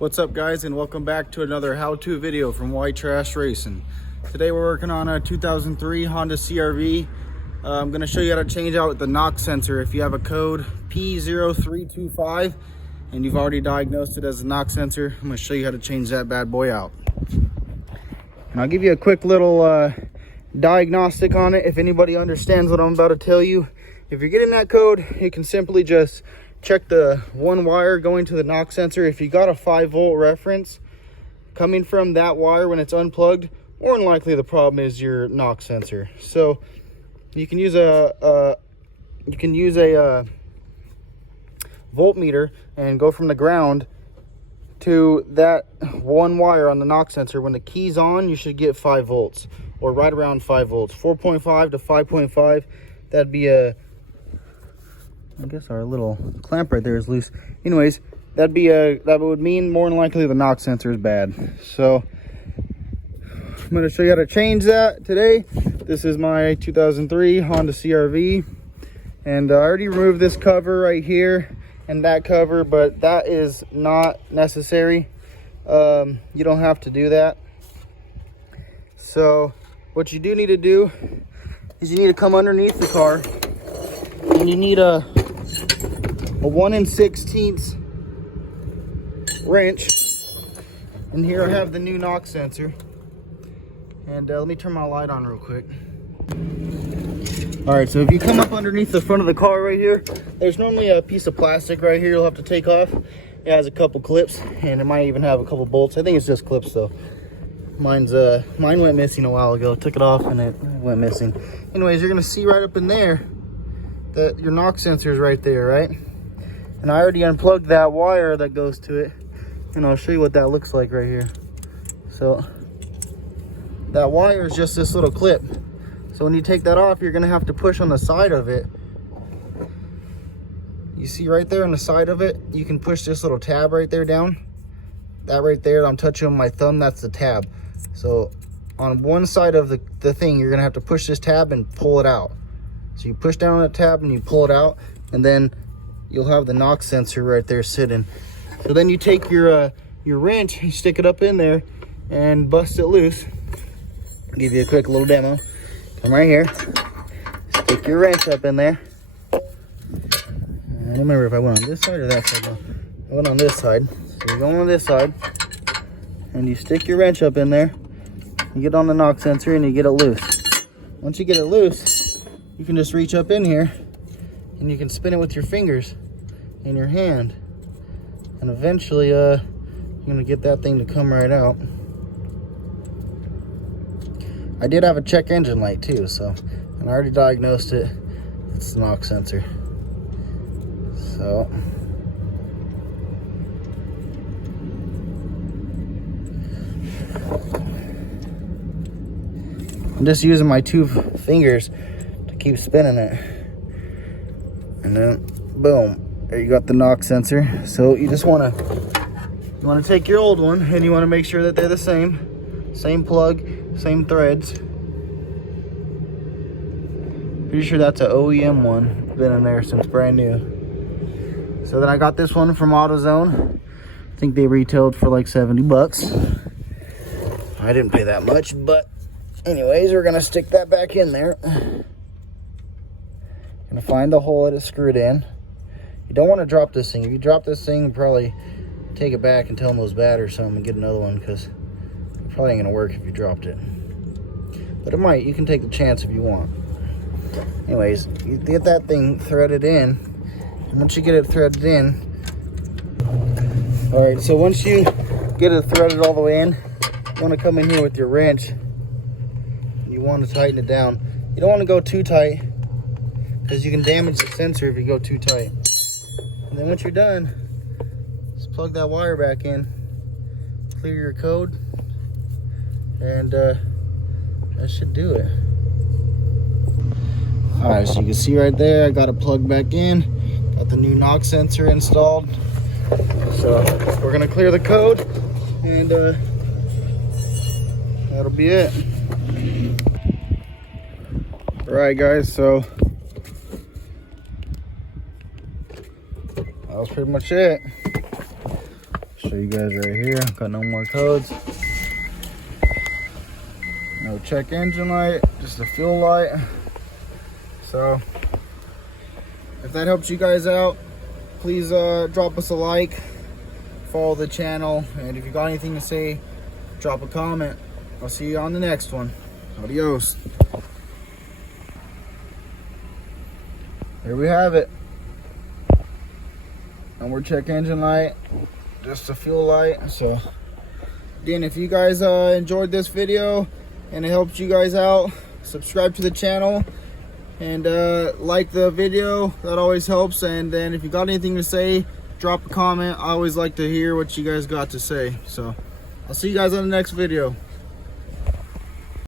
What's up, guys, and welcome back to another how-to video from White Trash Racing. Today we're working on a 2003 Honda CR-V. I'm going to show you how to change out the knock sensor. If you have a code P0325 and you've already diagnosed it as a knock sensor, I'm going to show you how to change that bad boy out. And I'll give you a quick little diagnostic on it if anybody understands what I'm about to tell you. If you're getting that code, you can simply just check the one wire going to the knock sensor. If you got a 5-volt reference coming from that wire when it's unplugged, more than likely the problem is your knock sensor. So you can use a voltmeter and go from the ground to that one wire on the knock sensor. When the key's on, you should get 5 volts, or right around 5 volts, 4.5 to 5.5. That'd be I guess our little clamp right there is loose. Anyways, that would mean more than likely the knock sensor is bad. So I'm going to show you how to change that today. This is my 2003 Honda CR-V, and I already removed this cover right here and that cover, but that is not necessary. You don't have to do that. So what you do need to do is you need to come underneath the car, and you need a 1 16th wrench. And here I have the new knock sensor. And let me turn my light on real quick. All right, so if you come up underneath the front of the car right here, there's normally a piece of plastic right here you'll have to take off. It has a couple clips, and it might even have a couple bolts. I think it's just clips though. Mine went missing a while ago. Took it off and it went missing. Anyways, you're gonna see right up in there that your knock sensor is right there, right? And I already unplugged that wire that goes to it, and I'll show you what that looks like right here. So that wire is just this little clip. So when you take that off, you're gonna have to push on the side of it. You see right there on the side of it, you can push this little tab right there down. That right there, I'm touching with my thumb, that's the tab. So on one side of the thing, you're gonna have to push this tab and pull it out. So you push down on the tab and you pull it out, and then you'll have the knock sensor right there sitting. So then you take your wrench, you stick it up in there and bust it loose. I'll give you a quick little demo. Come right here, stick your wrench up in there. I don't remember if I went on this side or that side. No, I went on this side. So you're going on this side, and you stick your wrench up in there. You get on the knock sensor and you get it loose. Once you get it loose, you can just reach up in here and you can spin it with your fingers in your hand, and eventually you're gonna get that thing to come right out. I did have a check engine light too, so, and I already diagnosed it. It's the knock sensor. So I'm just using my 2 fingers to keep spinning it, and then boom, there you got the knock sensor. So you just want to take your old one, and you want to make sure that they're the same plug, same threads. Pretty sure that's an OEM one, been in there since brand new. So then I got this one from AutoZone. I think they retailed for like 70 bucks. I didn't pay that much, but anyways, we're gonna stick that back in there. Gonna find the hole that it's screwed in. You don't want to drop this thing. If you drop this thing, probably take it back and tell them it was bad or something and get another one, because it probably ain't gonna work if you dropped it. But it might. You can take the chance if you want. Anyways, you get that thing threaded in, and once you get it threaded in, all right, so once you get it threaded all the way in, you want to come in here with your wrench, and you want to tighten it down. You don't want to go too tight, because you can damage the sensor if you go too tight. And then once you're done, just plug that wire back in, clear your code, and that should do it. All right, so you can see right there, I got it plugged back in, got the new knock sensor installed. So we're gonna clear the code, and that'll be it. All right, guys, so that was pretty much it. Show you guys right here. Got no more codes. No check engine light, just a fuel light. So if that helps you guys out, please drop us a like, follow the channel, and if you got anything to say, drop a comment. I'll see you on the next one. Adios. Here we have it. No more check engine light, just a fuel light. So again, if you guys enjoyed this video and it helped you guys out, subscribe to the channel and like the video. That always helps. And then if you got anything to say, drop a comment. I always like to hear what you guys got to say. So I'll see you guys on the next video.